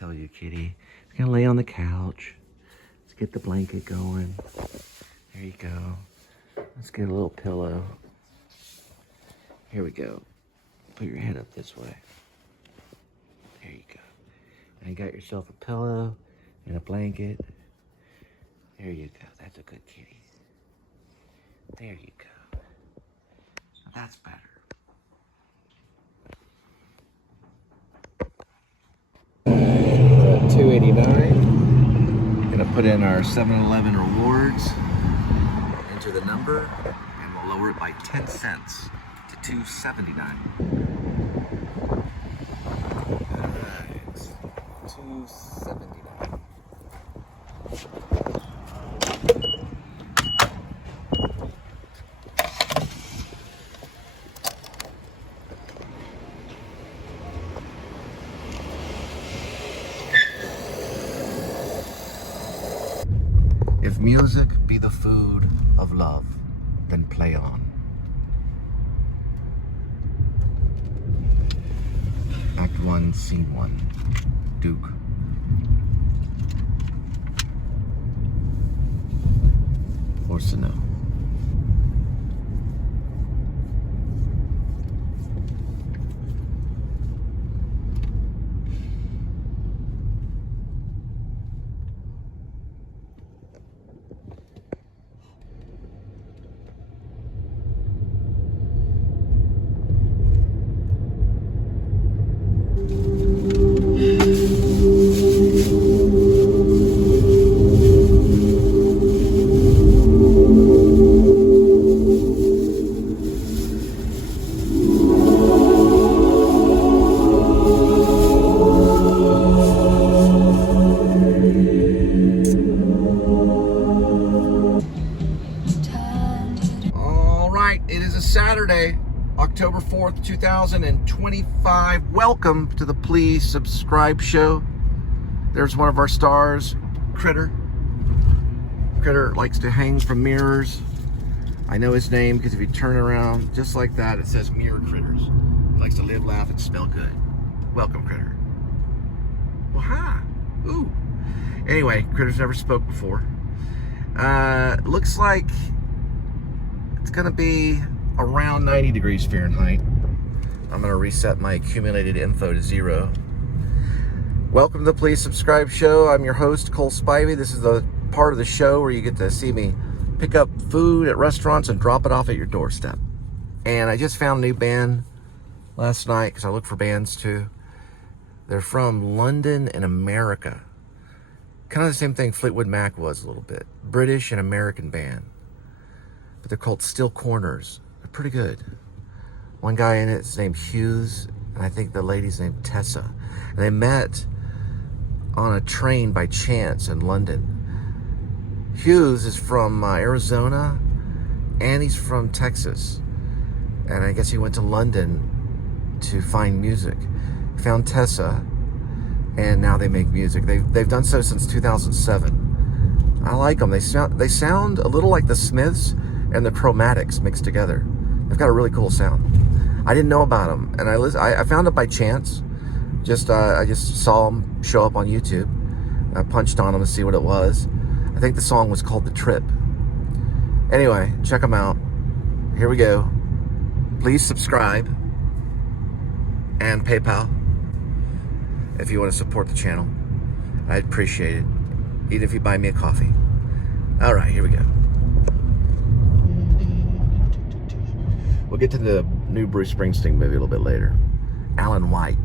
tell you, kitty. It's gonna lay on the couch. Let's get the blanket going. There you go. Let's get a little pillow. Here we go. Put your head up this way. There you go. And you got yourself a pillow and a blanket. There you go. That's a good kitty. There you go. Now that's better. We're at $2.89. Gonna put in our 7-Eleven rewards. Enter the number, and we'll lower it by 10 cents to $2.79. All right, $2.79. If music be the food of love, then play on. Act 1, Scene 1. Duke. Orsino. Saturday, October 4th, 2025. Welcome to the Please Subscribe show. There's one of our stars, Critter. Critter likes to hang from mirrors. I know his name because if you turn around just like that, it says Mirror Critters. He likes to live, laugh, and smell good. Welcome, Critter. Well, hi. Ooh. Anyway, Critter's never spoke before. Looks like it's gonna be around 90 degrees Fahrenheit. I'm gonna reset my accumulated info to 0. Welcome to the Please Subscribe show. I'm your host, Cole Spivey. This is the part of the show where you get to see me pick up food at restaurants and drop it off at your doorstep. And I just found a new band last night because I look for bands too. They're from London in America. Kind of the same thing Fleetwood Mac was a little bit. British and American band. But they're called Still Corners. They're pretty good. One guy in it is named Hughes, and I think the lady's named Tessa. And they met on a train by chance in London. Hughes is from Arizona, and he's from Texas. And I guess he went to London to find music. Found Tessa, and now they make music. They've done so since 2007. I like them. They sound a little like the Smiths and the Chromatics mixed together. They've got a really cool sound. I didn't know about them, and I found it by chance. I just saw them show up on YouTube. I punched on them to see what it was. I think the song was called The Trip. Anyway, check them out. Here we go. Please subscribe and PayPal if you want to support the channel. I'd appreciate it, even if you buy me a coffee. All right, here we go. We'll get to the new Bruce Springsteen movie a little bit later. Alan White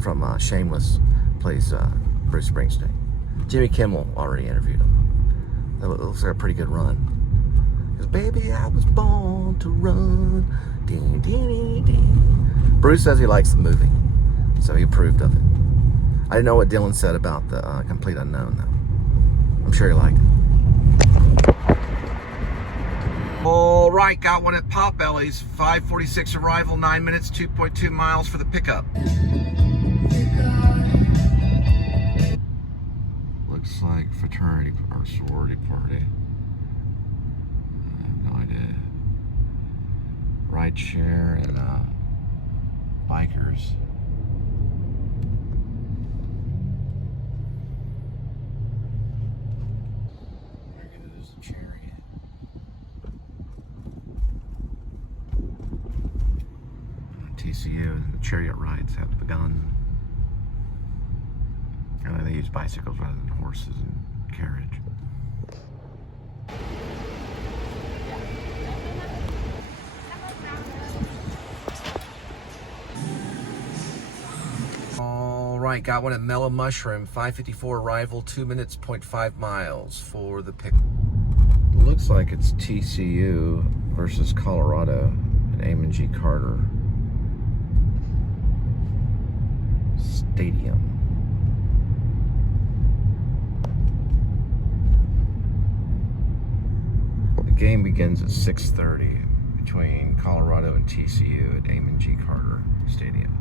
from Shameless plays Bruce Springsteen. Jimmy Kimmel already interviewed him. That looks like a pretty good run. Because baby, I was born to run. Ding, ding, ding. Bruce says he likes the movie, so he approved of it. I didn't know what Dylan said about the Complete Unknown, though. I'm sure he liked it. All right, got one at Potbelly's. 5:46 arrival, 9 minutes, 2.2 miles for the pickup. Looks like fraternity or sorority party. I have no idea. Ride share and bikers. TCU, and the chariot rides have begun. And they use bicycles rather than horses and carriage. All right, got one at Mellow Mushroom, 5:54 arrival, 2 minutes, 0.5 miles for the pick. Looks like it's TCU versus Colorado at Amon G. Carter Stadium. The game begins at 6:30 between Colorado and TCU at Amon G. Carter Stadium.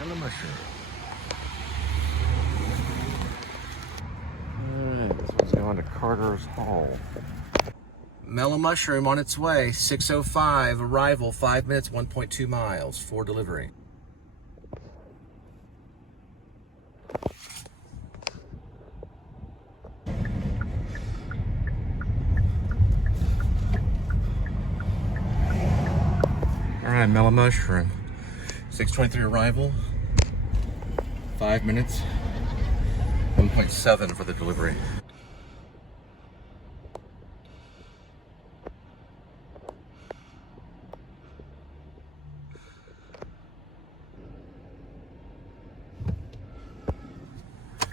And the mushroom. Alright, this one's going to Carter's Hall. Mellow Mushroom on its way, 6:05 arrival, 5 minutes, 1.2 miles for delivery. Alright, Mellow Mushroom, 6:23 arrival, 5 minutes, 1.7 for the delivery.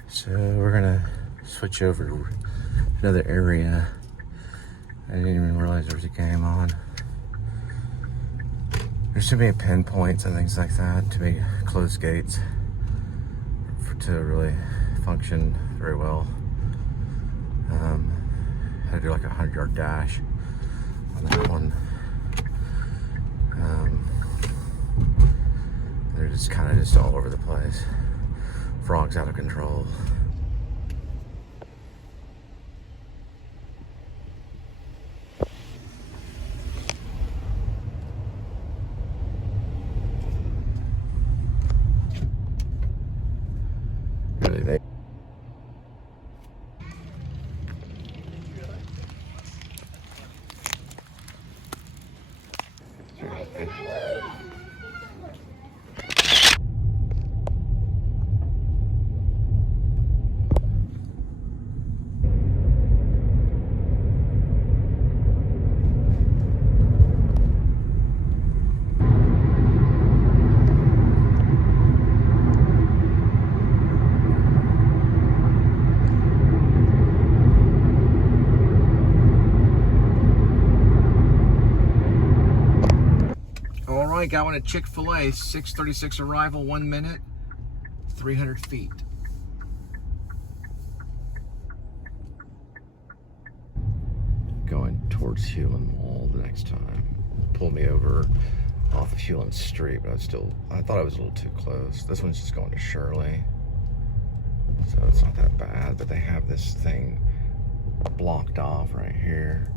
So we're gonna switch over to another area. I didn't even realize there was a game on. There's too many pinpoints and things like that, too many closed gates to really function very well. Had to do like a 100-yard dash on that one. They're just kind of just all over the place. Frogs out of control. Really, they Alright, got one at Chick-fil-A, 6:36 arrival, 1 minute, 300 feet. Going towards Hulen Mall the next time. Pulled me over off of Hulen Street, but I thought I was a little too close. This one's just going to Shirley, so it's not that bad, but they have this thing blocked off right here.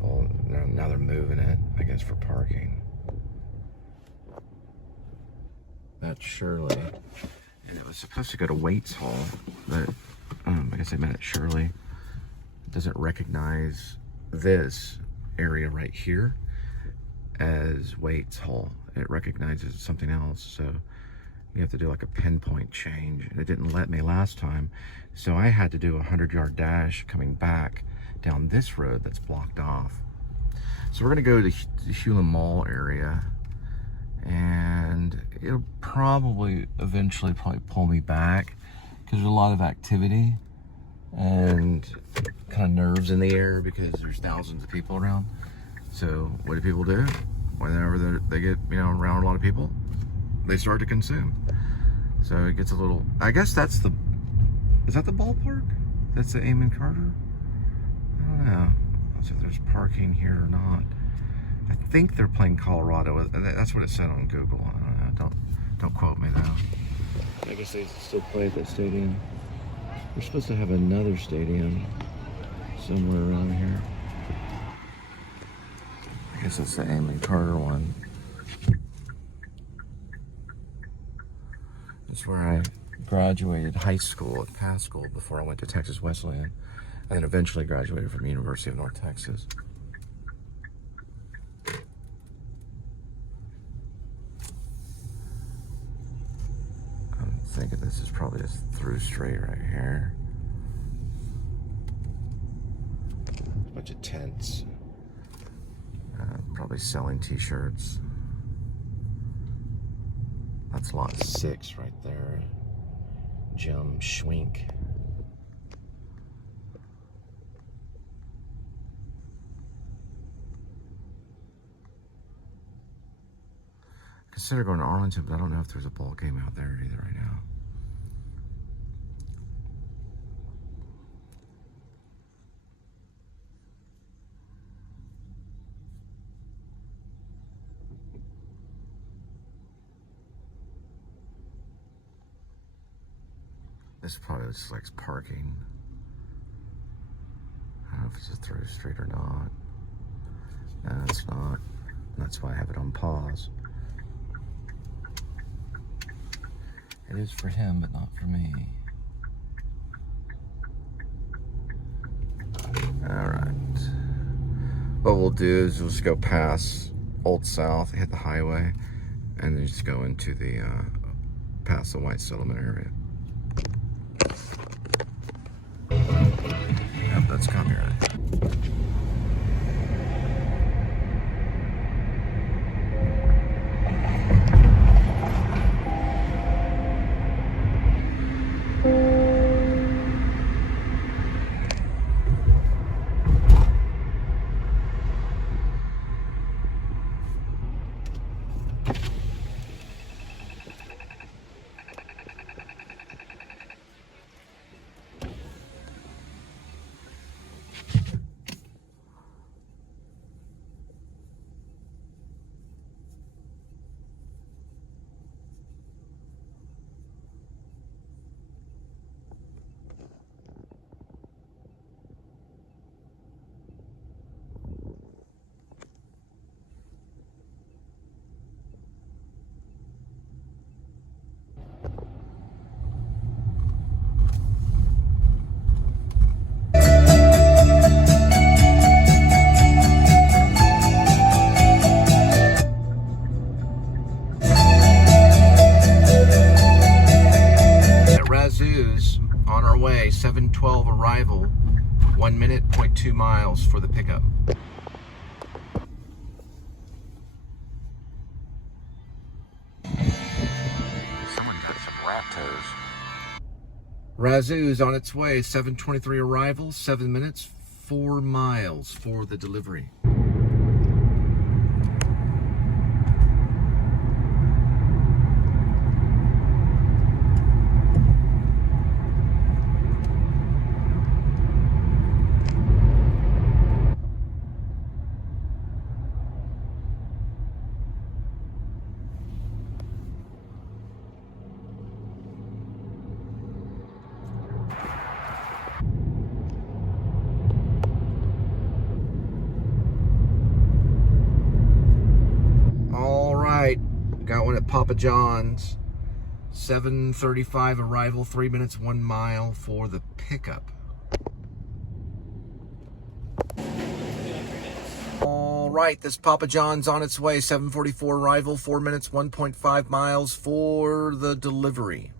Well, now they're moving it, I guess, for parking. That's Shirley, and it was supposed to go to Waits Hall, but I guess I met at Shirley. It doesn't recognize this area right here as Waits Hall. It recognizes something else, so you have to do like a pinpoint change, and it didn't let me last time, so I had to do a 100-yard dash coming back down this road that's blocked off. So we're gonna go to the Hulen Mall area, and it'll probably eventually pull me back because there's a lot of activity and kind of nerves in the air because there's thousands of people around. So what do people do whenever they get around a lot of people? They start to consume. So it gets a little, I guess is that the ballpark? That's the Amon Carter? I don't know. Let's see if there's parking here or not. I think they're playing Colorado. That's what it said on Google. I don't know. Don't quote me though. I guess they still play at that stadium. We're supposed to have another stadium somewhere around here. I guess it's the Amon Carter one. That's where I graduated high school at Pascal before I went to Texas Wesleyan, and then eventually graduated from the University of North Texas. I'm thinking this is probably a through straight right here. A bunch of tents. Probably selling t-shirts. That's lot 6 right there. Jim Schwink. Consider going to Arlington, but I don't know if there's a ball game out there either right now. This probably looks like parking. I don't know if it's a through street or not. No, it's not. That's why I have it on pause. It is for him, but not for me. Alright. What we'll do is we'll just go past Old South, hit the highway, and then just go into the, past the White Settlement area. Yep, that's copyright. On our way, 7:12 arrival, 1 minute, 0.2 miles for the pickup. Someone got some rat toes. Razoo's on its way, 7:23 arrival, 7 minutes, 4 miles for the delivery. Got one at Papa John's. 7:35 arrival, 3 minutes, 1 mile for the pickup. All right, this Papa John's on its way. 7:44 arrival, 4 minutes, 1.5 miles for the delivery.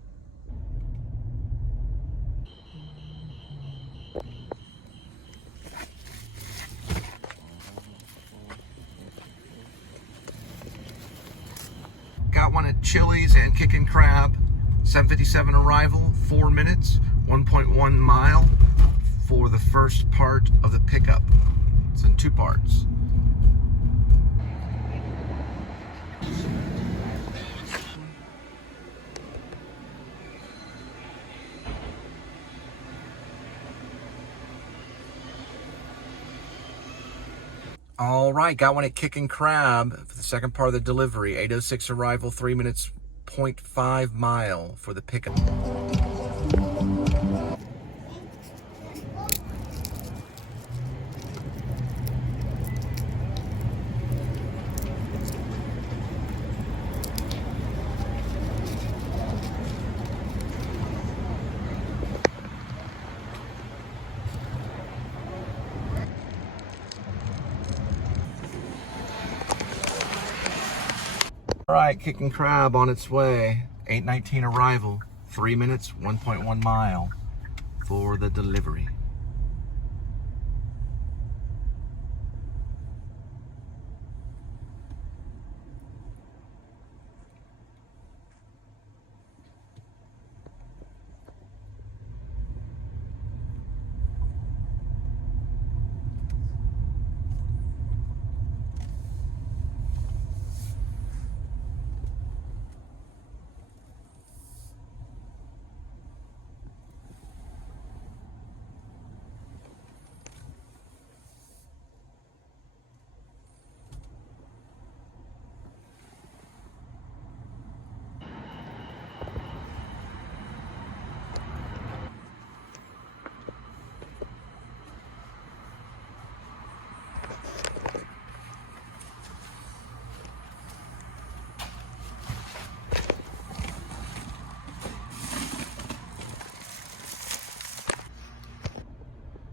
Got one at Chili's and Kickin' Crab. 7:57 arrival, 4 minutes, 1.1 mile for the first part of the pickup. It's in 2 parts. All right, got one at Kickin' Crab for the second part of the delivery. 8:06 arrival, 3 minutes, 0.5 mile for the pickup. All right, Kicking Crab on its way. 8:19 arrival. 3 minutes, 1.1 mile for the delivery.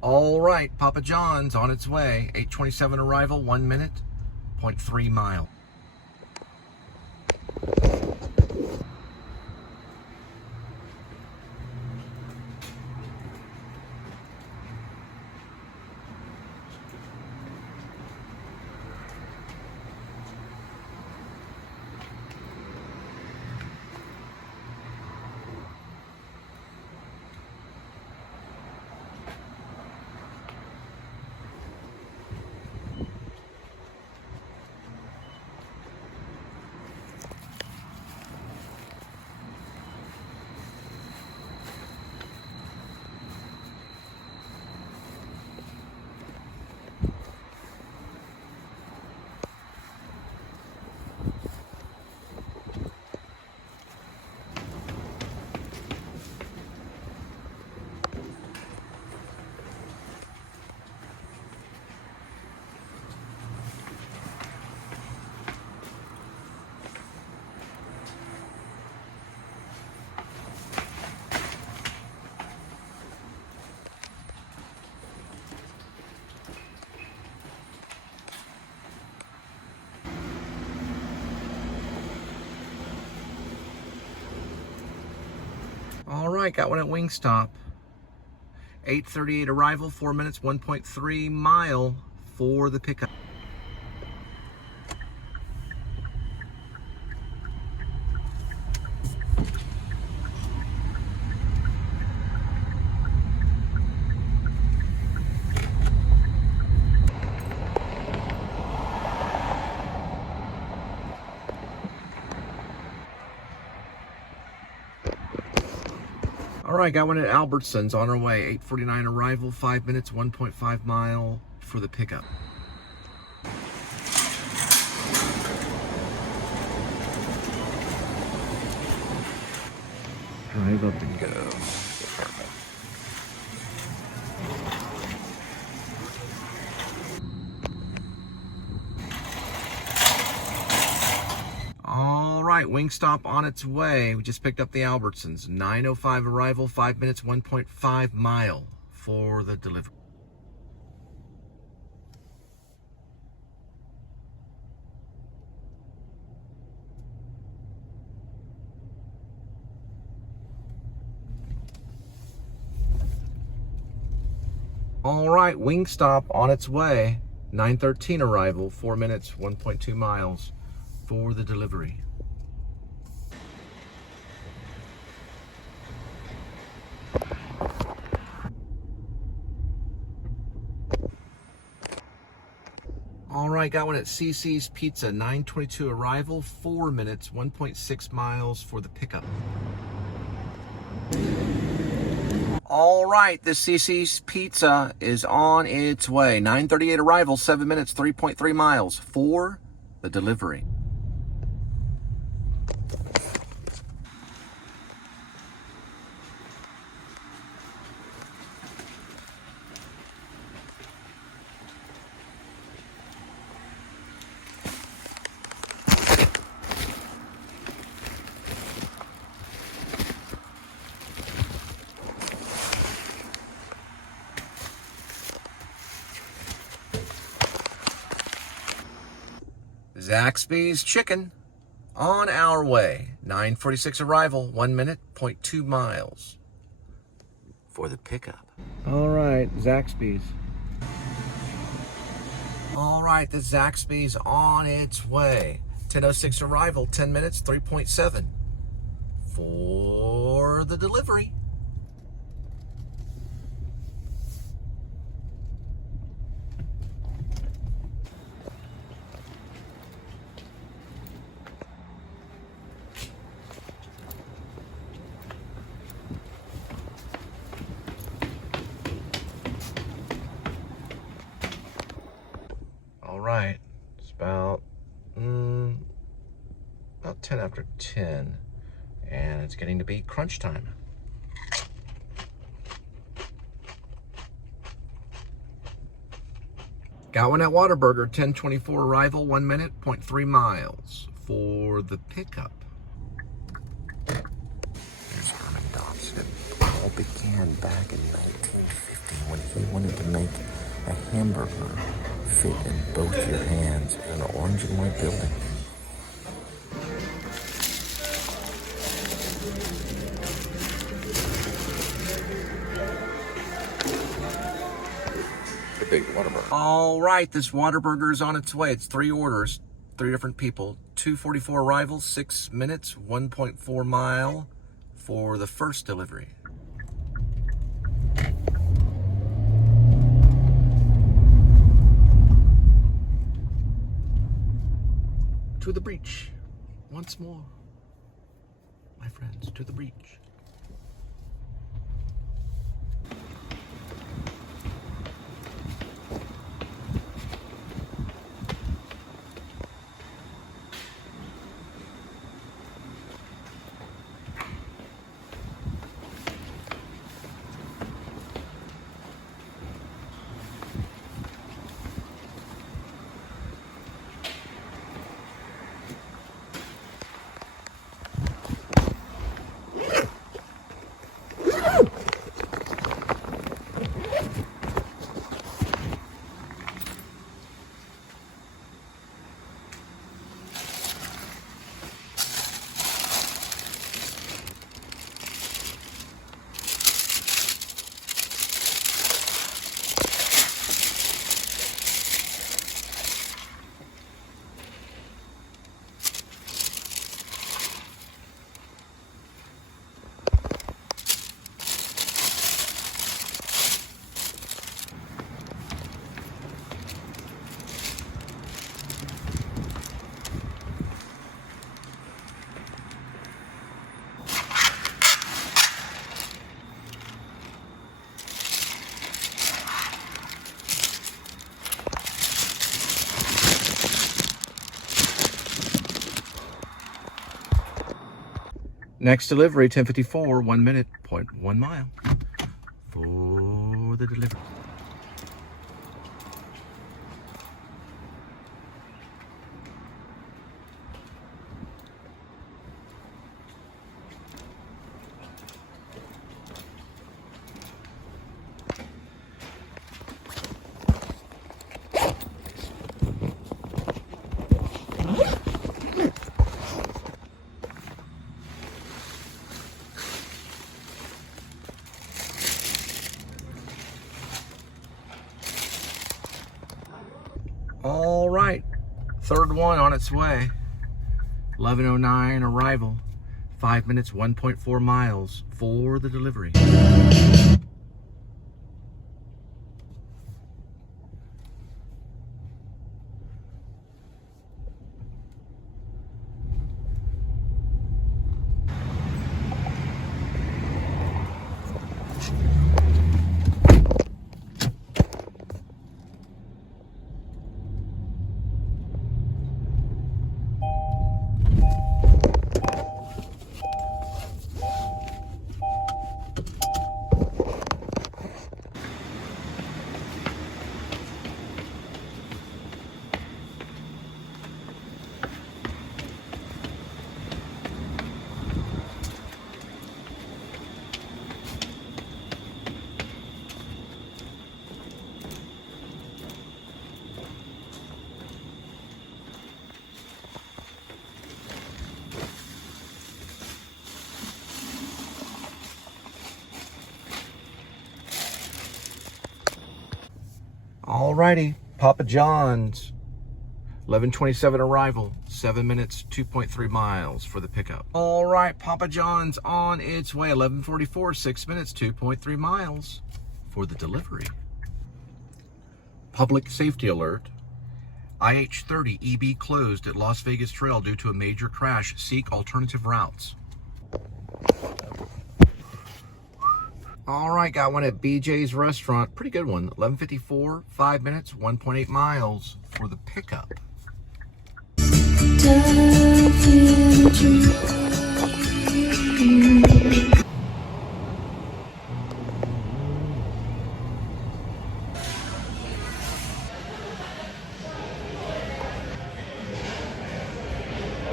All right, Papa John's on its way. 8:27 arrival, 1 minute, 0.3 mile. All right, got one at Wingstop. 8:38 arrival, 4 minutes, 1.3 mile for the pickup. All right, got one at Albertsons on our way. 8:49 arrival, 5 minutes, 1.5 mile for the pickup. Drive up and go. All right, Wingstop on its way. We just picked up the Albertsons. 9:05 arrival, 5 minutes, 1.5 mile for the delivery. All right, Wingstop on its way. 9:13 arrival, 4 minutes, 1.2 miles for the delivery. All right, got one at CC's Pizza. 9:22 arrival, 4 minutes, 1.6 miles for the pickup. All right, this CC's Pizza is on its way. 9:38 arrival, 7 minutes, 3.3 miles for the delivery. Zaxby's Chicken On our way. 9:46 arrival, 1 minute, 0.2 miles for the pickup. All right, Zaxby's. All right, the Zaxby's on its way. 10:06 arrival, 10 minutes, 3.7 for the delivery. All right, it's about 10 after 10, and it's getting to be crunch time. Got one at Whataburger, 10:24 arrival, 1 minute, 0.3 miles for the pickup. There's Herman Dobson. It all began back in 1950 when he wanted to make a hamburger fit in both your hands in an orange and white building. The big Whataburger. All right, this Whataburger is on its way. It's 3 orders, 3 different people. 2:44 arrival, 6 minutes, 1.4 mile for the first delivery. To the breach, once more, my friends, to the breach. Next delivery, 10:54, 1 minute, 0.1 mile for the delivery. All right, third one on its way. 11:09 arrival, 5 minutes, 1.4 miles for the delivery. Alrighty, Papa John's. 11:27 arrival, 7 minutes, 2.3 miles for the pickup. All right, Papa John's on its way. 11:44, 6 minutes, 2.3 miles for the delivery. Public safety alert. IH-30 EB closed at Las Vegas Trail due to a major crash. Seek alternative routes. All right, got one at BJ's Restaurant. Pretty good one. 11:54, 5 minutes, 1.8 miles for the pickup.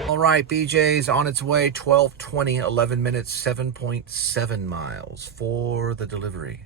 All right, BJ's on its way. 12:20, 11 minutes, 7.7 miles for the delivery.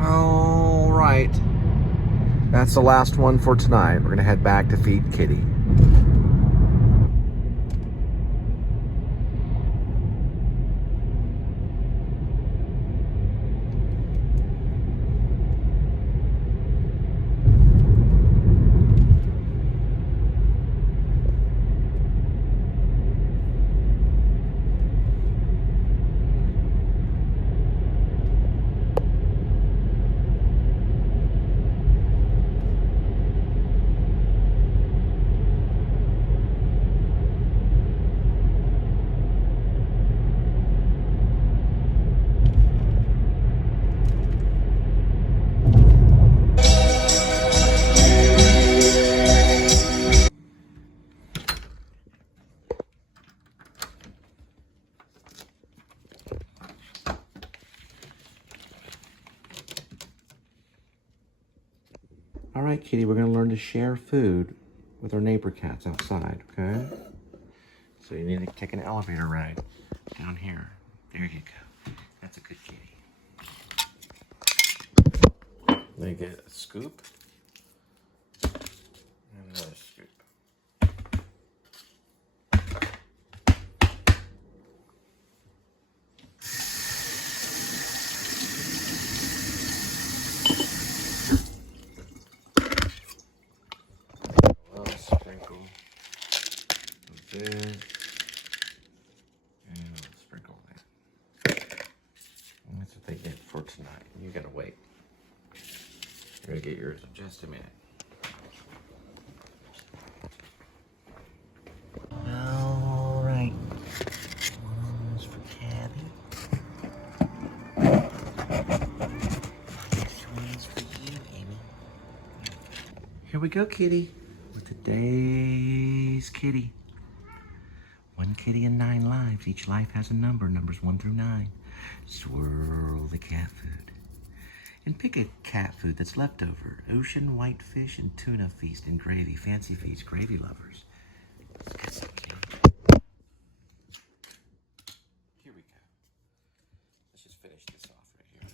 All right, that's the last one for tonight. We're gonna head back to feed Kitty. All right, Kitty, we're gonna learn to share food with our neighbor cats outside, okay? So you need to take an elevator ride down here. There you go. That's a good kitty. Let me get a scoop. And another scoop. Sprinkle of this, and I'll sprinkle that. And that's what they get for tonight. You gotta wait. You're gonna get yours in just a minute. All right. One's for Cabby. This one's for you, Amy. Here we go, Kitty. Today's kitty. One kitty and 9 lives. Each life has a number. Numbers 1 through 9. Swirl the cat food. And pick a cat food that's left over. Ocean, whitefish, and tuna feast and gravy. Fancy feast, gravy lovers. Get some, kitty. Here we go. Let's just finish this off right here.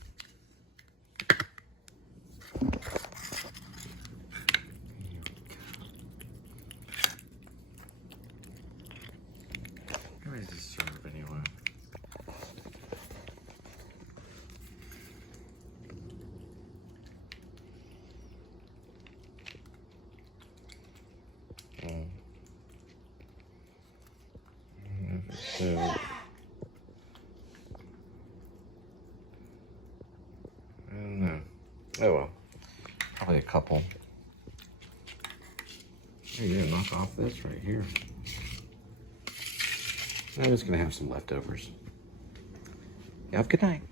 Where does this serve anyway? Oh well. Probably a couple. Here, yeah, knock off this right here. I'm just gonna have some leftovers. You have a good night.